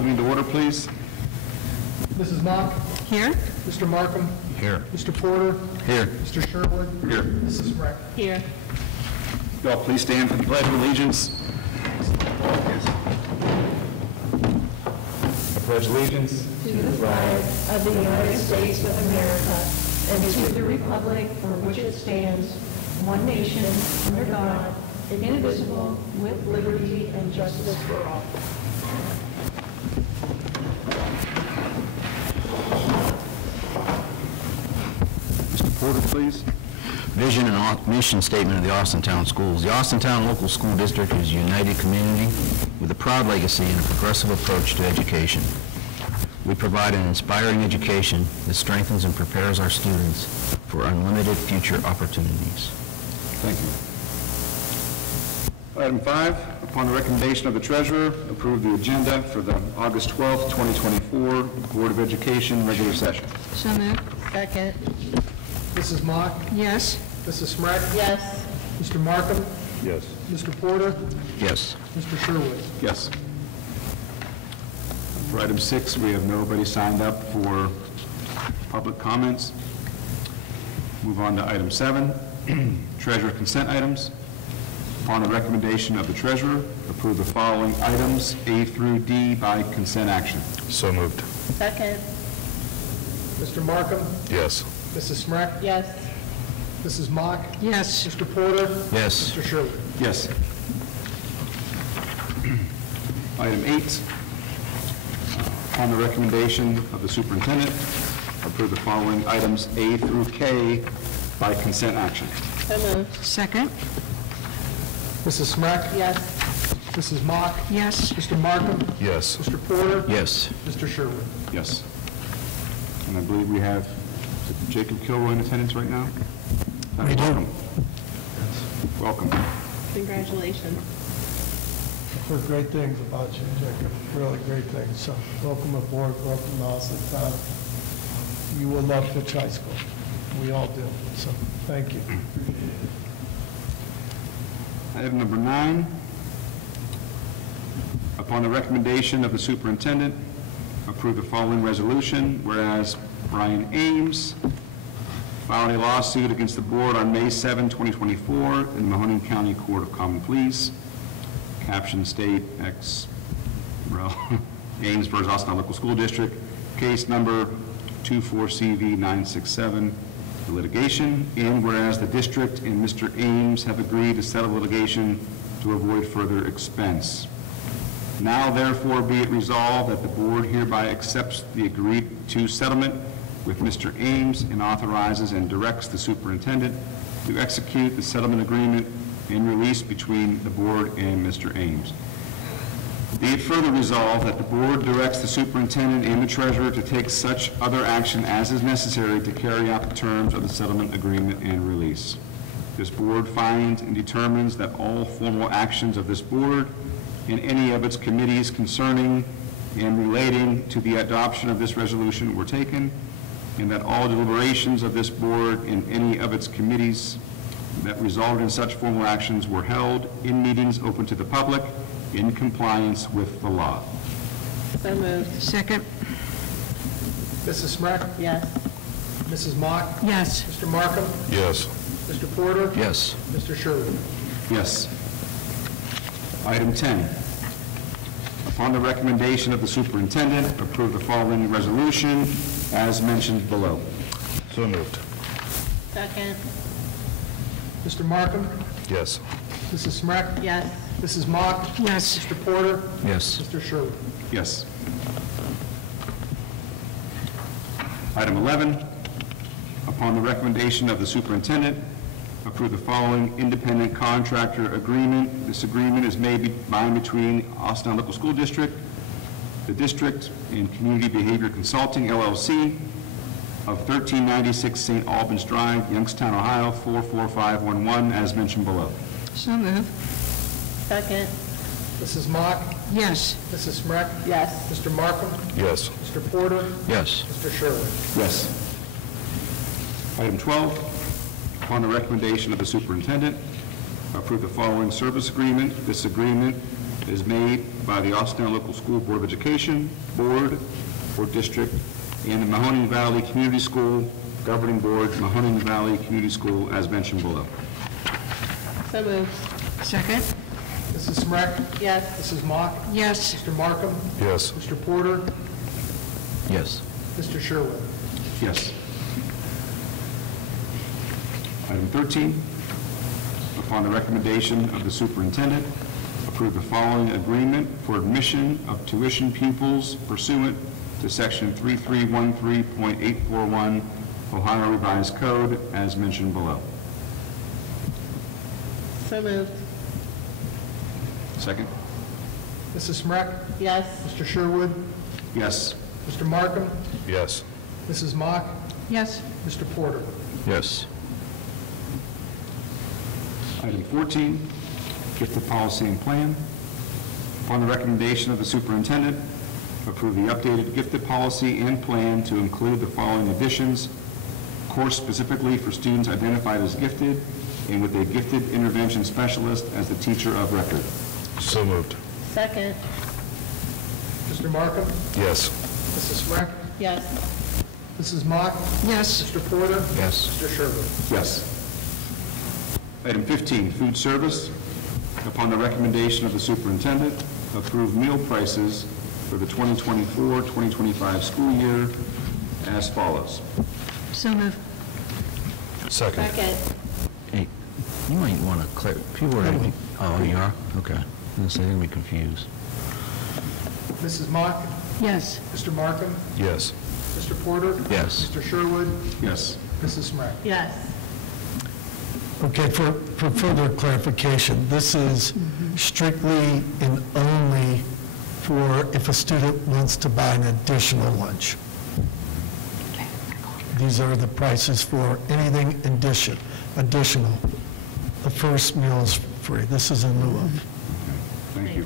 moving to order, please. Mrs. Mock? Here. Mr. Markham? Here. Mr. Porter? Here. Mr. Sherwood? Here. Mrs. Smrek? Here. Y'all please stand for the Pledge of Allegiance. I pledge allegiance to the flag of the United States of America and to the republic for which it stands, one nation, under God, indivisible, with liberty and justice for all. Mr. Porter, please. Vision and mission statement of the Austintown Schools. The Austintown Local School District is a united community with a proud legacy and a progressive approach to education. We provide an inspiring education that strengthens and prepares our students for unlimited future opportunities. Thank you. Item 5, upon the recommendation of the treasurer, approve the agenda for the August 12th, 2024 Board of Education regular session. So moved. Second. Mrs. Mock? Yes. Mrs. Smrek? Yes. Mr. Markham? Yes. Mr. Porter? Yes. Mr. Sherwood? Yes. For item 6, we have nobody signed up for public comments. Move on to item 7, treasurer consent items. Upon the recommendation of the treasurer, approve the following items A through D by consent action. So moved. Second. Mr. Markham? Yes. Mrs. Smrek? Yes. Mrs. Mock? Yes. Mr. Porter? Yes. Mr. Sherwood? Yes. Item 8, upon the recommendation of the superintendent, approve the following items A through K by consent action. So moved. Second. Mrs. Smrek? Yes. Mrs. Mock? Yes. Mr. Markham? Yes. Mr. Porter? Yes. Mr. Sherwood? Yes. And I believe we have Jacob Kilroy in attendance right now? We do. Welcome. Congratulations. I've heard great things about you, Jacob, really great things. So welcome aboard, welcome to Austintown. You will love Fitch High School. We all do, so thank you. Item number 9, upon the recommendation of the superintendent, approve the following resolution, whereas Brian Ames filed a lawsuit against the board on May 7, 2024 in the Mahoning County Court of Common Pleas. Caption state X, Ames versus Austintown Local School District, case number 24CV967, the litigation. And whereas the district and Mr. Ames have agreed to settle litigation to avoid further expense. Now therefore be it resolved that the board hereby accepts the agreed-to settlement with Mr. Ames and authorizes and directs the superintendent to execute the settlement agreement and release between the board and Mr. Ames. Be it further resolved that the board directs the superintendent and the treasurer to take such other action as is necessary to carry out the terms of the settlement agreement and release. This board finds and determines that all formal actions of this board and any of its committees concerning and relating to the adoption of this resolution were taken, and that all deliberations of this board and any of its committees that resulted in such formal actions were held in meetings open to the public in compliance with the law. So moved. Second. Mrs. Smrek? Yes. Mrs. Mock? Yes. Mr. Markham? Yes. Mr. Porter? Yes. Mr. Sherwood? Yes. Item 10, upon the recommendation of the superintendent, approve the following resolution as mentioned below. So moved. Second. Mr. Markham? Yes. Mrs. Smrek? Yes. Mrs. Mock? Yes. Mr. Porter? Yes. Mr. Sherwood? Yes. Item 11, upon the recommendation of the superintendent, approve the following independent contractor agreement. This agreement is made by and between Austintown Local School District, the district, and Community Behavior Consulting, LLC, of 1396 St. Albans Drive, Youngstown, Ohio, 44511, as mentioned below. So moved. Second. Mrs. Mock? Yes. Mrs. Smrek? Yes. Mr. Markham? Yes. Mr. Porter? Yes. Mr. Sherwood? Yes. Item 12, upon the recommendation of the superintendent, approve the following service agreement. This agreement is made by the Austintown Local School Board of Education, Board, or District, and the Mahoning Valley Community School Governing Board, Mahoning Valley Community School, as mentioned below. So moved. Second? Mrs. Smrek? Yes. Mrs. Mock? Yes. Mr. Markham? Yes. Mr. Porter? Yes. Mr. Sherwood? Yes. Item 13, upon the recommendation of the superintendent, approve the following agreement for admission of tuition pupils pursuant to Section 3313.841 Ohio Revised Code, as mentioned below. So moved. Second? Mrs. Smrek? Yes. Mr. Sherwood? Yes. Mr. Markham? Yes. Mrs. Mock? Yes. Mr. Porter? Yes. Item 14, gifted policy and plan. Upon the recommendation of the superintendent, approve the updated gifted policy and plan to include the following additions: course specifically for students identified as gifted and with a gifted intervention specialist as the teacher of record. So moved. Second. Mr. Markham? Yes. Mrs. Smrek? Yes. Mrs. Mock? Yes. Mr. Porter? Yes. Mr. Sherwood? Yes. Item 15, food service. Upon the recommendation of the superintendent, approve meal prices for the 2024-2025 school year as follows. So moved. Second. Second. Hey, you might want to clear, people are, oh, you are? Okay. I was going to say, they're going to be confused. Mrs. Mock? Yes. Mr. Markham? Yes. Mr. Porter? Yes. Mr. Sherwood? Yes. Mrs. Smrek? Yes. Okay, for further clarification, this is strictly and only for if a student wants to buy an additional lunch. These are the prices for anything additional. The first meal is free. This is in lieu of, Thank you.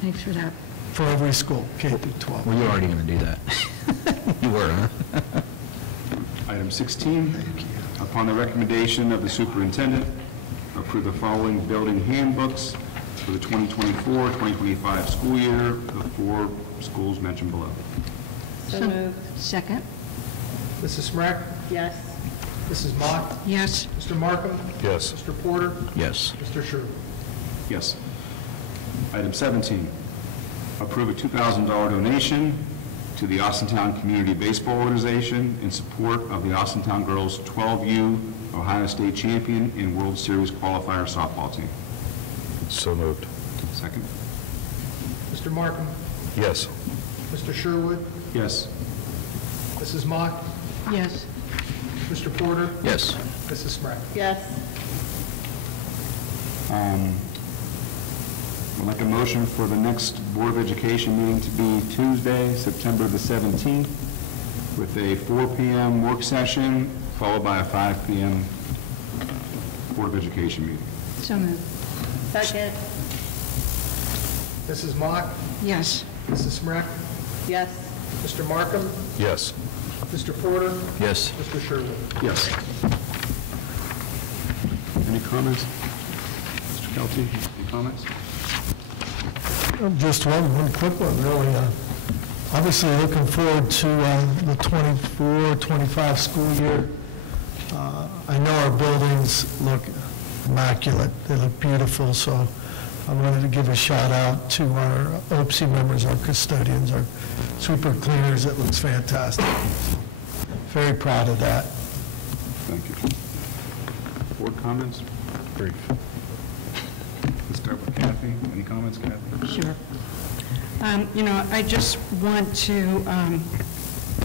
Thanks for that. for every school, K through 12. Well, you're already going to do that. You were, huh? Item 16, upon the recommendation of the superintendent, approve the following building handbooks for the 2024-2025 school year, the 4 schools mentioned below. So moved. Second? Mrs. Smrek? Yes. Mrs. Mock? Yes. Mr. Markham? Yes. Mr. Porter? Yes. Mr. Sherwood? Yes. Item 17, approve a $2,000 donation to the Austintown Community Baseball Organization in support of the Austintown Girls 12U Ohio State Champion and World Series qualifier softball team. So moved. Second? Mr. Markham? Yes. Mr. Sherwood? Yes. Mrs. Mock? Yes. Mr. Porter? Yes. Mrs. Smrek? Yes. I'd like a motion for the next Board of Education meeting to be Tuesday, September the 17th, with a 4 p.m. work session, followed by a 5 p.m. Board of Education meeting. So moved. Second. Mrs. Mock? Yes. Mrs. Smrek? Yes. Mr. Markham? Yes. Mr. Porter? Yes. Mr. Sherwood? Yes. Any comments? Mr. Kelty, any comments? Just one quick one, really. Obviously, looking forward to the 24-25 school year. I know our buildings look immaculate. They look beautiful, so I wanted to give a shout out to our OPSI members, our custodians, our sweeper cleaners. It looks fantastic. Very proud of that. Thank you. Board comments? Brief. Let's start with Kathy. Any comments, Kathy? Sure. I just want to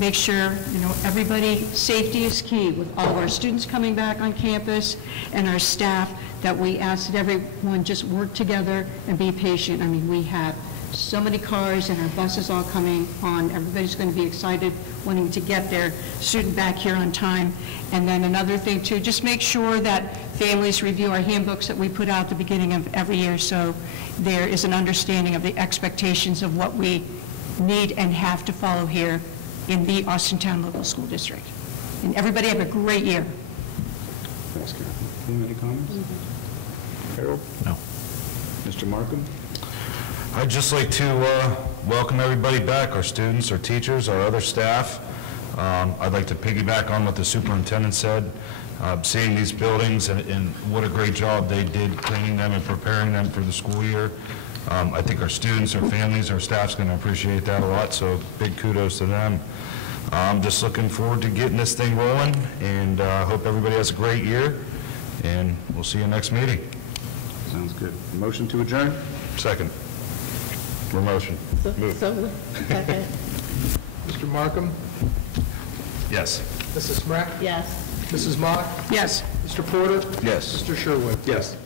make sure, everybody, safety is key with all of our students coming back on campus and our staff, that we ask that everyone just work together and be patient. I mean, we have so many cars and our buses all coming on. Everybody's going to be excited, wanting to get their student back here on time. And then another thing too, just make sure that families review our handbooks that we put out at the beginning of every year, so there is an understanding of the expectations of what we need and have to follow here in the Austintown Local School District. And everybody have a great year. Thanks, Kathy. Any comments? Harold? No. Mr. Markham? I'd just like to welcome everybody back, our students, our teachers, our other staff. I'd like to piggyback on what the superintendent said, seeing these buildings and what a great job they did cleaning them and preparing them for the school year. I think our students, our families, our staff's going to appreciate that a lot, so big kudos to them. I'm just looking forward to getting this thing rolling, and hope everybody has a great year, and we'll see you next meeting. Sounds good. Motion to adjourn? Second. Motion. Move. So, second. Mr. Markham, Yes. Mrs. Smrek, Yes. Mrs. Mock, Yes. Mr. Porter, Yes. Mr. Sherwood. Yes.